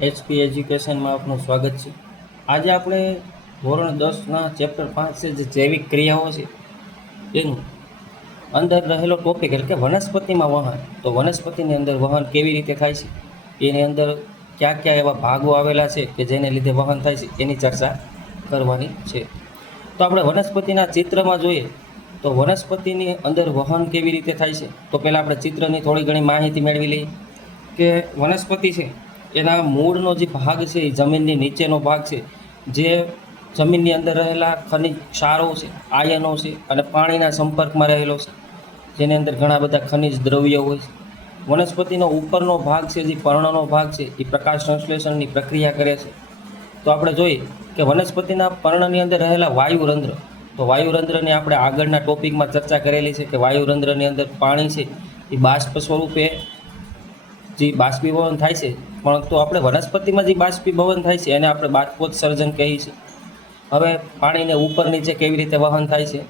HP એજ્યુકેશનમાં આપનું સ્વાગત છે. આજે આપણે ધોરણ 10ના ચેપ્ટર 5 છે જે જૈવિક ક્રિયાઓ છે એનું અંદર રહેલો ટોપિક એટલે કે વનસ્પતિમાં વહન. તો વનસ્પતિની અંદર વહન કેવી રીતે થાય છે, એની અંદર કયા કયા એવા ભાગો આવેલા છે કે જેને લીધે વહન થાય છે એની ચર્ચા કરવાની છે. તો આપણે વનસ્પતિના ચિત્રમાં જોઈએ તો વનસ્પતિની અંદર વહન કેવી રીતે થાય છે. તો પહેલાં આપણે ચિત્રની થોડી ઘણી માહિતી મેળવી લઈએ કે વનસ્પતિ છે એના મૂળનો જે ભાગ છે એ જમીનની નીચેનો ભાગ છે, જે જમીનની અંદર રહેલા ખનિજ ક્ષારો છે, આયનો છે અને પાણીના સંપર્કમાં રહેલો છે, જેની અંદર ઘણા બધા ખનિજ દ્રવ્યો હોય છે. વનસ્પતિનો ઉપરનો ભાગ છે, જે પર્ણનો ભાગ છે, એ પ્રકાશ સંશ્લેષણની પ્રક્રિયા કરે છે. તો આપણે જોઈએ કે વનસ્પતિના પર્ણની અંદર રહેલા વાયુરંધ્ર, તો વાયુરંધ્રની આપણે આગળના ટોપિકમાં ચર્ચા કરેલી છે કે વાયુરંધ્રની અંદર પાણી છે એ બાષ્પ સ્વરૂપે જે બાષ્પીભવન થાય છે, પરંતુ આપણે વનસ્પતિમાં જે બાષ્પીભવન થાય છે એને આપણે બાષ્પોત્સર્જન કહીએ છીએ. હવે પાણીને ઉપર નીચે કેવી રીતે વહન થાય છે.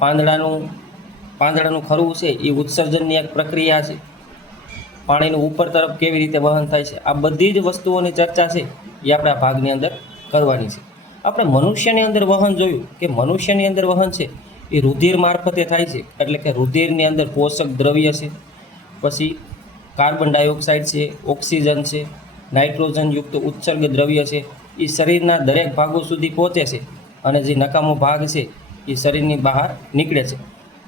પાંદડાનું ખરવું છે એ ઉત્સર્જનની એક પ્રક્રિયા છે. પાણીનું ઉપર તરફ કેવી રીતે વહન થાય છે, આ બધી જ વસ્તુઓની ચર્ચા છે એ આપણે આ ભાગની અંદર કરવાની છે. આપણે મનુષ્યની અંદર વહન જોયું કે મનુષ્યની અંદર વહન છે એ રુધિર મારફતે થાય છે, એટલે કે રુધિરની અંદર પોષક દ્રવ્ય છે, પછી કાર્બન ડાયોક્સાઇડ છે, ઓક્સિજન છે, નાઇટ્રોજનયુક્ત ઉત્સર્ગ દ્રવ્ય છે, એ શરીરના દરેક ભાગો સુધી પહોંચે છે અને જે નકામો ભાગ છે એ શરીરની બહાર નીકળે છે.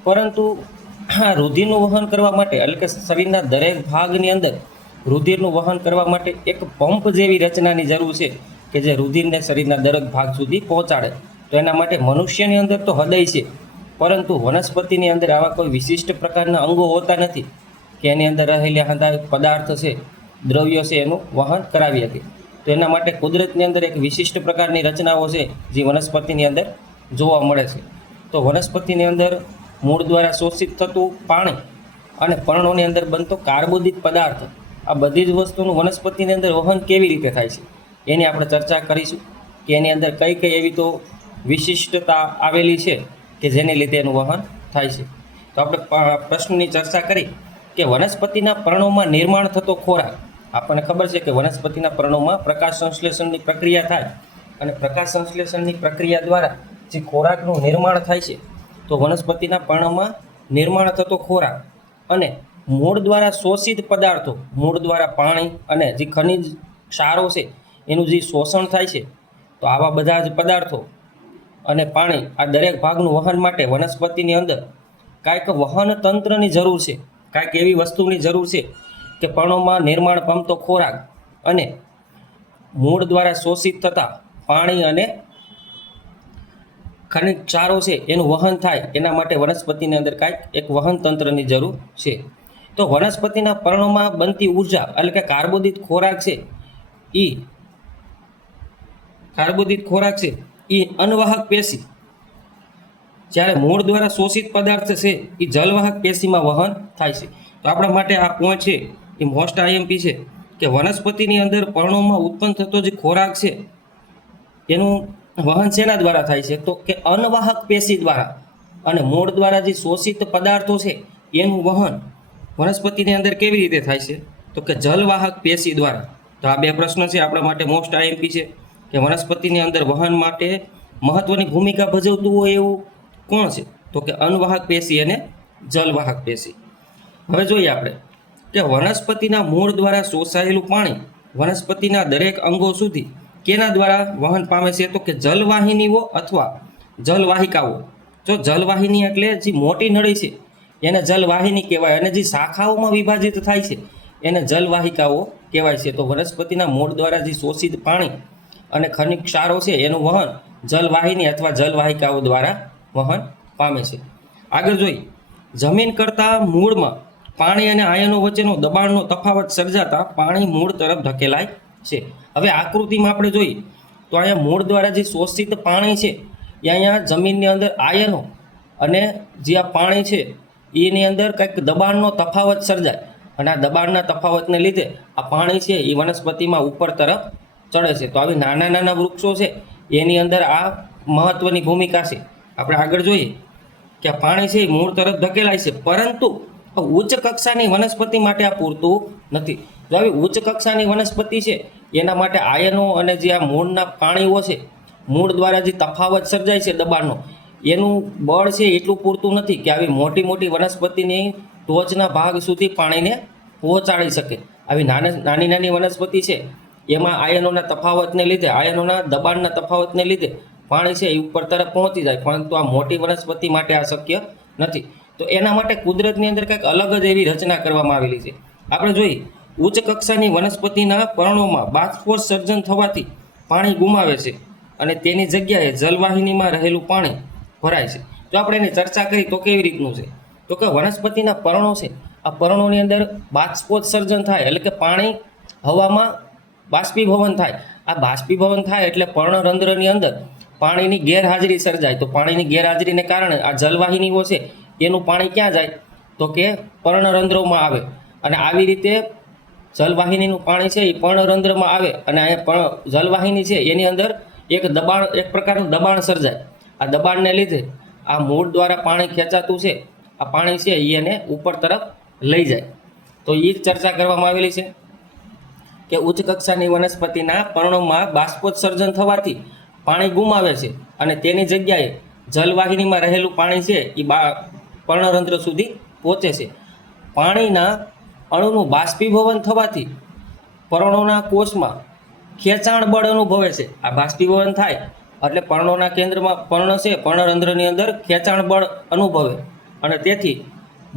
પરંતુ આ રુધિરનું વહન કરવા માટે, એટલે કે શરીરના દરેક ભાગની અંદર રુધિરનું વહન કરવા માટે એક પંપ જેવી રચનાની જરૂર છે કે જે રુધિરને શરીરના દરેક ભાગ સુધી પહોંચાડે. તો એના માટે મનુષ્યની અંદર તો હૃદય છે, પરંતુ વનસ્પતિની અંદર આવા કોઈ વિશિષ્ટ પ્રકારના અંગો હોતા નથી કે એની અંદર રહેલા પદાર્થ છે, દ્રવ્યો છે, એનું વહન કરાવી હતી. તો એના માટે કુદરતની અંદર એક વિશિષ્ટ પ્રકારની રચનાઓ છે જે વનસ્પતિની અંદર જોવા મળે છે. તો વનસ્પતિની અંદર મૂળ દ્વારા શોષિત થતું પાણી અને પર્ણોની અંદર બનતો કાર્બોદિત પદાર્થ, આ બધી જ વસ્તુનું વનસ્પતિની અંદર વહન કેવી રીતે થાય છે એની આપણે ચર્ચા કરીશું કે એની અંદર કઈ કઈ એવી તો વિશિષ્ટતા આવેલી છે કે જેને લીધે એનું વહન થાય છે. તો આપણે પ્રશ્નની ચર્ચા કરી કે વનસ્પતિના પર્ણોમાં નિર્માણ થતો ખોરાક. આપણને ખબર છે કે વનસ્પતિના પર્ણોમાં પ્રકાશ સંશ્લેષણની પ્રક્રિયા થાય અને પ્રકાશ સંશ્લેષણની પ્રક્રિયા દ્વારા જે ખોરાકનું નિર્માણ થાય છે, તો વનસ્પતિના પર્ણમાં નિર્માણ થતો ખોરાક અને મૂળ દ્વારા શોષિત પદાર્થો, મૂળ દ્વારા પાણી અને જે ખનિજ ક્ષારો છે એનું જે શોષણ થાય છે, તો આવા બધા જ પદાર્થો અને પાણી આ દરેક ભાગનું વહન માટે વનસ્પતિની અંદર કાંઈક વહન તંત્રની જરૂર છે, કાંઈક એવી વસ્તુની જરૂર છે કે પર્ણોમાં નિર્માણ પામતો ખોરાક અને મૂળ દ્વારા શોષિત થતા પાણી અને ખનિજ ક્ષારો છે એનું વહન થાય. એના માટે વનસ્પતિની અંદર કાંઈક એક વહન તંત્રની જરૂર છે. તો વનસ્પતિના પર્ણોમાં બનતી ઉર્જા, એટલે કે કાર્બોદિત ખોરાક છે એ અનવાહક પેશી, જ્યારે મૂળ દ્વારા શોષિત પદાર્થ છે એ જલવાહક પેશીમાં વહન થાય છે. તો આપણા માટે આ પોઈન્ટ છે એ મોસ્ટ આઈએમપી છે કે વનસ્પતિની અંદર પર્ણોમાં ઉત્પન્ન થતો જે ખોરાક છે એનું વહન શેના દ્વારા થાય છે, તો કે અનવાહક પેશી દ્વારા, અને મૂળ દ્વારા જે શોષિત પદાર્થો છે એનું વહન વનસ્પતિની અંદર કેવી રીતે થાય છે, તો કે જલવાહક પેશી દ્વારા. તો આ બે પ્રશ્ન છે આપણા માટે મોસ્ટ આઈએમપી છે કે વનસ્પતિની અંદર વહન માટે મહત્વની ભૂમિકા ભજવતું હોય એવું કોણ છે, તો કે અનવાહક પેશી અને જલવાહક પેશી. હવે જોઈએ આપણે કે વનસ્પતિના મૂળ દ્વારા શોષાયેલું પાણી વનસ્પતિના દરેક અંગો સુધી કેના દ્વારા વહન પામે છે, તો કે જલવાહિનીઓ અથવા જલવાહિકાઓ. જો જલવાહિની એટલે જે મોટી નળી છે એને જલવાહિની કહેવાય, અને જે શાખાઓમાં વિભાજિત થાય છે એને જલવાહિકાઓ કહેવાય છે. તો વનસ્પતિના મૂળ દ્વારા જે શોષિત પાણી અને ખનિજ ક્ષારો છે એનું વહન જલવાહિની અથવા જલવાહિકાઓ દ્વારા વહન પામે છે. આગળ જોઈએ, જમીન કરતાં મૂળમાં પાણી અને આયનો વચ્ચેનો દબાણનો તફાવત સર્જાતા પાણી મૂળ તરફ ધકેલાય છે. હવે આકૃતિમાં આપણે જોઈએ તો અહીંયા મૂળ દ્વારા જે શોષિત પાણી છે એ અહીંયા જમીનની અંદર આયનો અને જે આ પાણી છે એની અંદર કંઈક દબાણનો તફાવત સર્જાય, અને આ દબાણના તફાવતને લીધે આ પાણી છે એ વનસ્પતિમાં ઉપર તરફ ચડે છે. તો આવી નાના નાના વૃક્ષો છે એની અંદર આ મહત્વની ભૂમિકા છે. આપણે આગળ જોઈએ કે આ પાણી છે એ મૂળ તરફ ધકેલાય છે, પરંતુ ઉચ્ચ કક્ષાની વનસ્પતિ માટે આ પૂરતું નથી. જો આવી ઉચ્ચ કક્ષાની વનસ્પતિ છે એના માટે આયનો અને જે આ મૂળના પાણીઓ છે, મૂળ દ્વારા જે તફાવત સર્જાય છે દબાણનો, એનું બળ છે એટલું પૂરતું નથી કે આવી મોટી મોટી વનસ્પતિની ટોચના ભાગ સુધી પાણીને પહોંચાડી શકે. આવી નાની નાની વનસ્પતિ છે એમાં આયનોના તફાવતને લીધે, આયનોના દબાણના તફાવતને લીધે પાણી છે એ ઉપર તરફ પહોંચી જાય, પરંતુ આ મોટી વનસ્પતિ માટે આ શક્ય નથી. તો એના માટે કુદરતની અંદર કંઈક અલગ જ એવી રચના કરવામાં આવેલી છે. આપણે જોઈએ, ઉચ્ચ કક્ષાની વનસ્પતિના પર્ણોમાં બાષ્પોત્સર્જન થવાથી પાણી ગુમાવે છે અને તેની જગ્યાએ જલવાહિનીમાં રહેલું પાણી ભરાય છે. જો આપણે એની ચર્ચા કરી તો કેવી રીતનું છે, તો કે વનસ્પતિના પર્ણો છે, આ પર્ણોની અંદર બાષ્પોત્સર્જન થાય એટલે કે પાણી હવામાં બાષ્પીભવન થાય. આ બાષ્પીભવન થાય એટલે પર્ણરંધ્રની અંદર પાણીની ગેરહાજરી સર્જાય. તો પાણીની ગેરહાજરીને કારણે આ જલવાહિનીઓ છે એનું પાણી ક્યાં જાય, તો કે પર્ણરંધ્રોમાં આવે, અને આવી રીતે જલવાહિનીનું પાણી છે એ પર્ણરંધ્રમાં આવે અને અહીંયા જલવાહિની છે એની અંદર એક પ્રકારનું દબાણ સર્જાય. આ દબાણને લીધે આ મૂળ દ્વારા પાણી ખેંચાતું છે, આ પાણી છે એને ઉપર તરફ લઈ જાય. તો એ જ ચર્ચા કરવામાં આવેલી છે કે ઉચ્ચ કક્ષાની વનસ્પતિના પર્ણોમાં બાષ્પોત્સર્જન થવાથી પાણી ગુમાવે છે અને તેની જગ્યાએ જલવાહિનીમાં રહેલું પાણી છે એ પર્ણરંધ્ર સુધી પહોંચે છે. પાણીના અણુનું બાષ્પીભવન થવાથી પર્ણોના કોષમાં ખેંચાણ બળ અનુભવે છે. આ બાષ્પીભવન થાય એટલે પર્ણોના કેન્દ્રમાં પર્ણ છે, પર્ણરંધ્રની અંદર ખેંચાણ બળ અનુભવે અને તેથી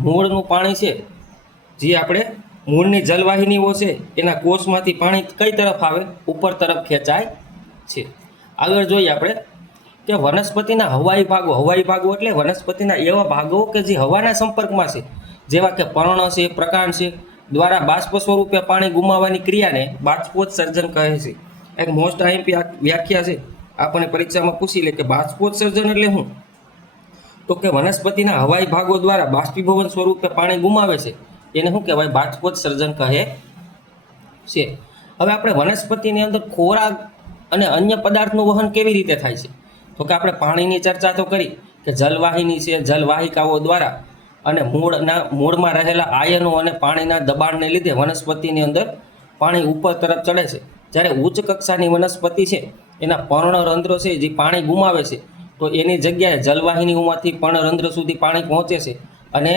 મૂળનું પાણી છે, જે આપણે મૂળની જલવાહિનીઓ છે એના કોષમાંથી પાણી કઈ તરફ આવે, ઉપર તરફ ખેંચાય છે. આગળ જોઈએ આપણે કે વનસ્પતિના હવાઈ ભાગો એટલે વનસ્પતિના એવા ભાગો કે જે હવાના સંપર્કમાં છે, જેવા કે પર્ણ છે, પ્રકાંડ છે, દ્વારા બાષ્પ સ્વરૂપે પાણી ગુમાવવાની ક્રિયાને બાષ્પોત્સર્જન કહે છે. એક મોસ્ટ આઈએમપી વ્યાખ્યા છે, આપણને પરીક્ષામાં પૂછી લે કે બાષ્પોત્સર્જન એટલે શું, તો કે વનસ્પતિના હવાઈ ભાગો દ્વારા બાષ્પીભવન સ્વરૂપે પાણી ગુમાવે છે એને શું કહેવાય, બાષ્પોત્સર્જન કહે છે. હવે આપણે વનસ્પતિની અંદર ખોરાક અને અન્ય પદાર્થનું વહન કેવી રીતે થાય છે, તો કે આપણે પાણીની ચર્ચા તો કરી કે જલવાહિની છે, જલવાહિકાઓ દ્વારા અને મૂળમાં રહેલા આયનો અને પાણીના દબાણને લીધે વનસ્પતિની અંદર પાણી ઉપર તરફ ચડે છે. જ્યારે ઉચ્ચ કક્ષાની વનસ્પતિ છે એના પર્ણરંધ્રો છે જે પાણી ગુમાવે છે, તો એની જગ્યાએ જલવાહિનીઓમાંથી પર્ણરંધ્ર સુધી પાણી પહોંચે છે અને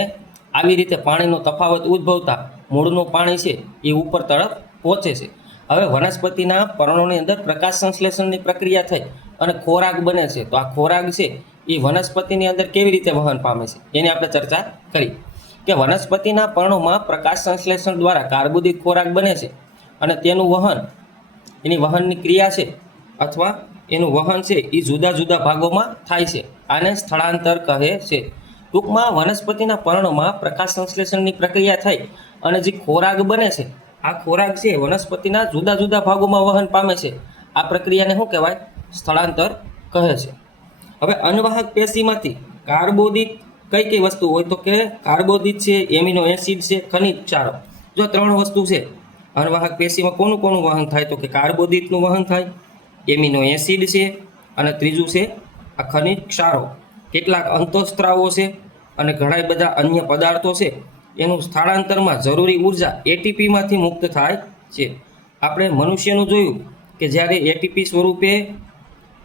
આવી રીતે પાણીનો તફાવત ઉદ્ભવતા મૂળનું પાણી છે એ ઉપર તરફ પહોંચે છે. હવે વનસ્પતિના પર્ણોની અંદર પ્રકાશ સંશ્લેષણની પ્રક્રિયા થઈ અને ખોરાક બને છે. તો આ ખોરાક છે એ વનસ્પતિની અંદર કેવી રીતે વહન પામે છે એની આપણે ચર્ચા કરી કે વનસ્પતિના પર્ણોમાં પ્રકાશ સંશ્લેષણ દ્વારા કાર્બોદિત ખોરાક બને છે અને તેનું વહન, એની વહનની ક્રિયા છે અથવા એનું વહન છે એ જુદા જુદા ભાગોમાં થાય છે. આને સ્થળાંતર કહે છે. ટૂંકમાં વનસ્પતિના પર્ણોમાં પ્રકાશ સંશ્લેષણની પ્રક્રિયા થઈ અને જે ખોરાક બને છે, આ ખોરાક છે વનસ્પતિના જુદા જુદા ભાગોમાં વહન પામે છે. આ પ્રક્રિયાને શું કહેવાય, સ્થળાંતર કહે છે. હવે અનવાહક પેશીમાંથી કાર્બોદિત કઈ કઈ વસ્તુ હોય, તો કે કાર્બોદિત છે, એમિનો એસિડ છે, ખનિજ ક્ષારો. જો 3 વસ્તુ છે અનવાહક પેશીમાં કોનું વહન થાય, તો કે કાર્બોદિતનું વહન થાય, એમિનો એસિડ છે અને ત્રીજું છે આ ખનિજ ક્ષારો. કેટલાક અંતઃસ્ત્રાવો છે અને ઘણા બધા અન્ય પદાર્થો છે એનું સ્થળાંતરમાં જરૂરી ઉર્જા એટીપીમાંથી મુક્ત થાય છે. આપણે મનુષ્યનું જોયું કે જ્યારે એટીપી સ્વરૂપે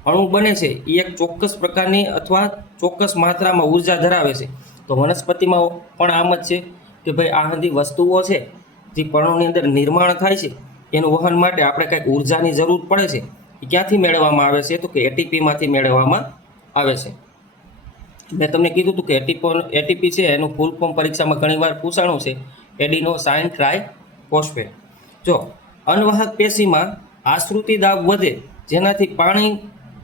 અણુ બને છે એ એક ચોક્કસ પ્રકારની અથવા ચોક્કસ માત્રામાં ઉર્જા ધરાવે છે. તો વનસ્પતિમાં પણ આમ જ છે કે ભાઈ આ બધી વસ્તુઓ છે જે પર્ણોની અંદર નિર્માણ થાય છે એનું વહન માટે આપણે કંઈક ઉર્જાની જરૂર પડે છે. એ ક્યાંથી મેળવવામાં આવે છે, તો કે એટીપીમાંથી મેળવવામાં આવે છે. મેં તમને કીધું હતું કે એટીપી છે એનું ફૂલ ફોર્મ પરીક્ષામાં ઘણીવાર પૂછાણું છે, એડિનોસાઇન ટ્રાઇફોસ્ફેટ. જો અનવાહક પેશીમાં આશ્રુતિ દાબ વધે જેનાથી પાણી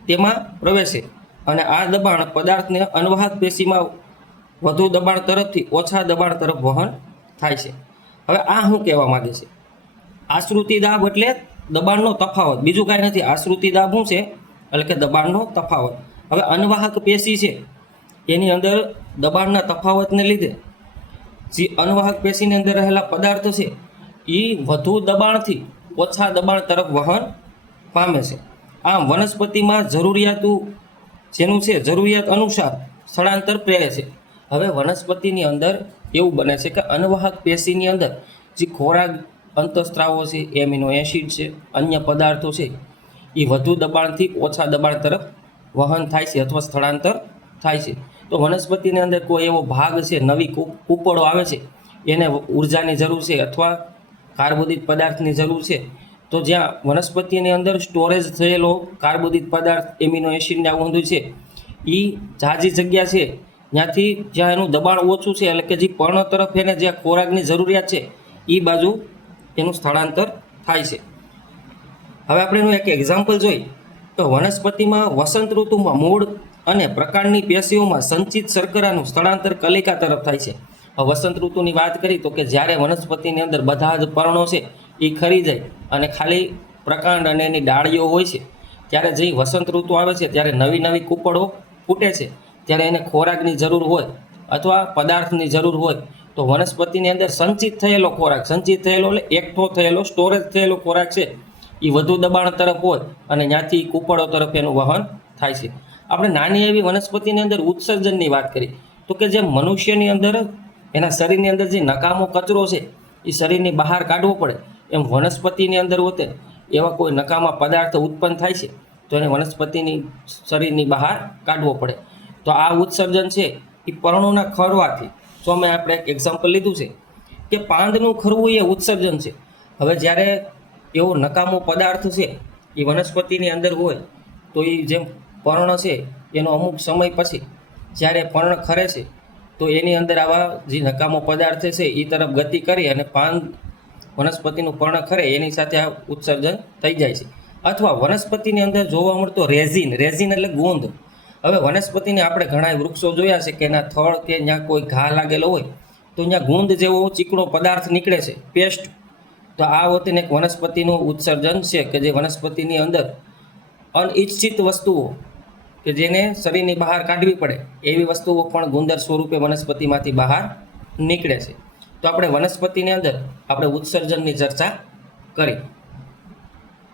તેમાં પ્રવેશે અને આ દબાણ પદાર્થને અનવાહક પેશીમાં વધુ દબાણ તરફથી ઓછા દબાણ તરફ વહન થાય છે. હવે આ શું કહેવા માંગે છે, આશ્રુતિ દાબ એટલે દબાણનો તફાવત, બીજું કાંઈ નથી. આશ્રુતિ દાબ શું છે, એટલે કે દબાણનો તફાવત. હવે અનવાહક પેશી છે એની અંદર દબાણના તફાવતને લીધે જે અનવાહક પેશીની અંદર રહેલા પદાર્થ છે એ વધુ દબાણથી ઓછા દબાણ તરફ વહન પામે છે. આમ વનસ્પતિમાં જરૂરિયાત અનુસાર સ્થળાંતર પ્રેરે છે. હવે વનસ્પતિની અંદર એવું બને છે કે અનવાહક પેશીની અંદર જે ખોરાક અંતઃસ્ત્રાવો છે, એમિનો એસિડ છે, અન્ય પદાર્થો છે, એ વધુ દબાણથી ઓછા દબાણ તરફ વહન થાય છે અથવા સ્થળાંતર થાય છે. તો વનસ્પતિની અંદર કોઈ એવો ભાગ છે, નવી કૂપળો આવે છે, એને ઉર્જાની જરૂર છે અથવા કાર્બોદિત પદાર્થની જરૂર છે. તો જ્યાં વનસ્પતિની અંદર સ્ટોરેજ થયેલો કાર્બોદિત પદાર્થ, એમિનો એસિડને આવું બધું છે, એ જાજી જગ્યા છે ત્યાંથી જ્યાં એનું દબાણ ઓછું છે, એટલે કે જે પર્ણ તરફ એને જ્યાં ખોરાકની જરૂરિયાત છે એ બાજુ એનું સ્થળાંતર થાય છે. હવે આપણે એનું એક એક્ઝામ્પલ જોઈએ તો વનસ્પતિમાં વસંત ઋતુમાં મૂળ અને પ્રકાંડની પેશીઓમાં સંચિત શર્કરાનું સ્થળાંતર કલિકા તરફ થાય છે. હવે વસંત ઋતુની વાત કરી તો કે જ્યારે વનસ્પતિની અંદર બધા જ પર્ણો છે એ ખરી જાય અને ખાલી પ્રકાંડ અને એની ડાળીઓ હોય છે, ત્યારે જે વસંત ઋતુ આવે છે ત્યારે નવી નવી કૂપળો ફૂટે છે, ત્યારે એને ખોરાકની જરૂર હોય અથવા પદાર્થની જરૂર હોય. તો વનસ્પતિની અંદર સંચિત થયેલો ખોરાક, સંચિત થયેલો એટલે એકઠો થયેલો, સ્ટોરેજ થયેલો ખોરાક છે, એ વધુ દબાણ તરફ હોય અને ત્યાંથી કૂપળો તરફ એનું વહન થાય છે. આપણે નાની એવી વનસ્પતિની અંદર ઉત્સર્જનની વાત કરી તો કે જે મનુષ્યની અંદર એના શરીરની અંદર જે નકામો કચરો છે એ શરીરની બહાર કાઢવો પડે, એમ વનસ્પતિની અંદર હોતે એવા કોઈ નકામા પદાર્થ ઉત્પન્ન થાય છે તો એને વનસ્પતિની શરીરની બહાર કાઢવો પડે. તો આ ઉત્સર્જન છે એ પર્ણોના ખરવાથી, તો અમે આપણે એક એક્ઝામ્પલ લીધું છે કે પાંદનું ખરવું એ ઉત્સર્જન છે. હવે જ્યારે એવો નકામો પદાર્થ છે એ વનસ્પતિની અંદર હોય તો એ જેમ પર્ણ છે એનો અમુક સમય પછી જ્યારે પર્ણ ખરે છે તો એની અંદર આવા જે નકામો પદાર્થ છે એ તરફ ગતિ કરી અને પાન વનસ્પતિનું પર્ણ ખરે એની સાથે આ ઉત્સર્જન થઈ જાય છે. અથવા વનસ્પતિની અંદર જોવા મળતો રેઝિન, રેઝિન એટલે ગોંદ. હવે વનસ્પતિને આપણે ઘણા વૃક્ષો જોયા છે કે એના થળ કે ત્યાં કોઈ ઘા લાગેલો હોય તો ત્યાં ગુંદ જેવો ચીકણો પદાર્થ નીકળે છે, પેસ્ટ. તો આ વખતે એક વનસ્પતિનું ઉત્સર્જન છે કે જે વનસ્પતિની અંદર અનિચ્છિત વસ્તુઓ કે જેને શરીરની બહાર કાઢવી પડે એવી વસ્તુઓ પણ ગુંદર સ્વરૂપે વનસ્પતિમાંથી બહાર નીકળે છે. તો આપણે વનસ્પતિની અંદર આપણે ઉત્સર્જનની ચર્ચા કરી.